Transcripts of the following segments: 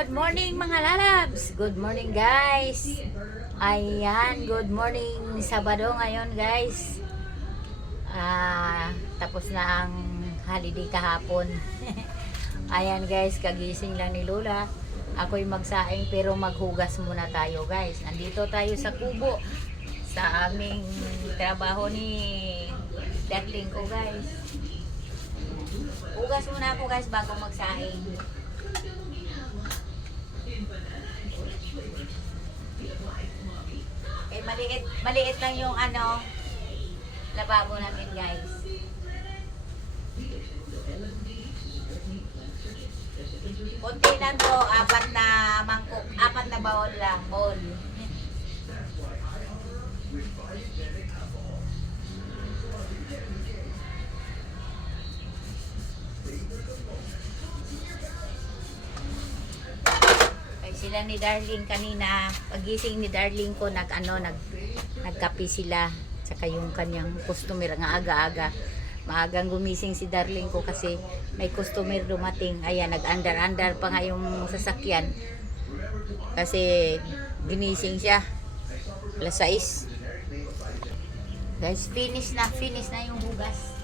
Good morning mga lalabs! Good morning guys! Ayan, good morning Sabado ngayon guys. Tapos na ang holiday kahapon. Ayan guys, kagising lang ni Lola. Ako'y magsaing pero maghugas muna tayo guys. Nandito tayo sa kubo sa aming trabaho ni Darling ko guys. Hugas muna ako guys bago magsaing. Maliit lang yung lababo namin guys. Kunti lang to, 4 na mangkok, 4 na bowl lang, bowl. Sila ni Darling kanina, pagising ni Darling ko nagkape sila, saka yung kanyang customer nga aga-aga. Maagang gumising si Darling ko kasi may customer dumating. Ayan, nag-andar-andar pa nga yung sasakyan kasi ginising siya alas 6. Guys, finish na yung hugas.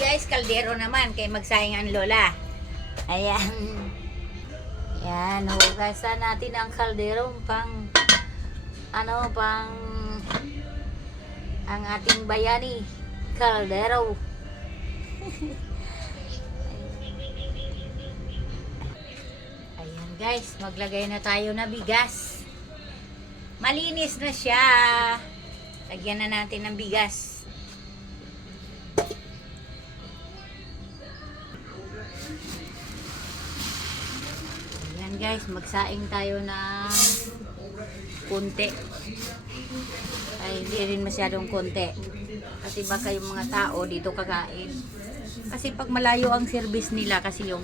Guys, kaldero naman kay magsayang ang Lola. Ayan. Ayan, hugasan natin ang kaldero pang ang ating bayani kaldero. Ayan guys, maglagay na tayo na bigas. Malinis na siya. Lagyan na natin ng bigas. Guys, magsaing tayo ng konti. Ay, hindi rin masyadong konti. Kasi baka yung mga tao dito kakain. Kasi pag malayo ang service nila, kasi yung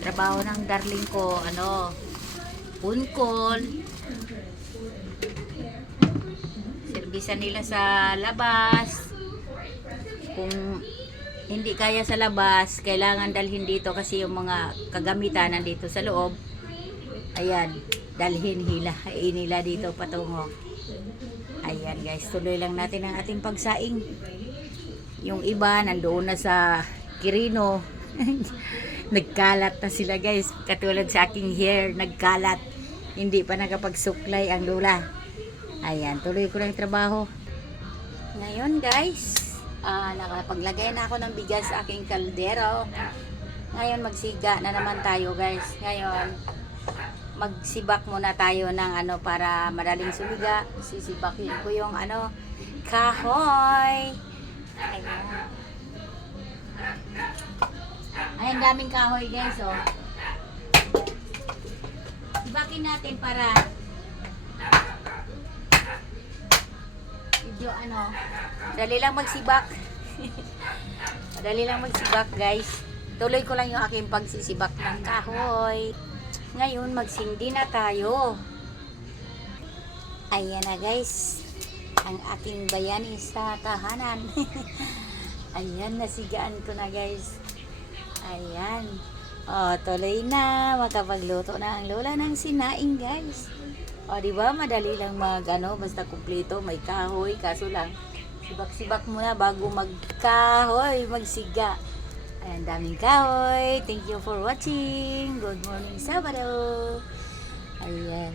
trabaho ng Darling ko, punkol. Servisan nila sa labas. Kung hindi kaya sa labas, kailangan dalhin dito kasi yung mga kagamitan nandito sa loob. Ayan, dalhin nila dito patungo. Ayan guys, tuloy lang natin ang ating pagsaing. Yung iba nandoon na sa Quirino. Nagkalat na sila guys, katulad sa aking hair, nagkalat. Hindi pa nakapagsuklay ang Lola. Ayan, tuloy ko lang yung trabaho. Ngayon guys, nakapaglagay na ako ng bigas sa aking kaldero. Ngayon magsiga na naman tayo guys. Ngayon magsibak muna tayo ng para madaling sumiga. Sisibakin ko yung kahoy. Ayan. Ay, ang daming kahoy guys, oh. Sibakin natin para medyo dali lang magsibak. Madali lang magsibak guys. Tuloy ko lang yung aking pagsisibak ng kahoy. Ngayon magsindi na tayo. Ayan na guys, ang aking bayani sa tahanan. Ayan, nasigaan ko na guys. Ayan, tuloy na, makapagluto na ang Lola ng sinaing guys. Diba, madali lang basta kumpleto, may kahoy, kaso lang sibak-sibak muna bago magkahoy, magsiga. Ayan, daming kahoy. Thank you for watching. Good morning Sabado. Ayan.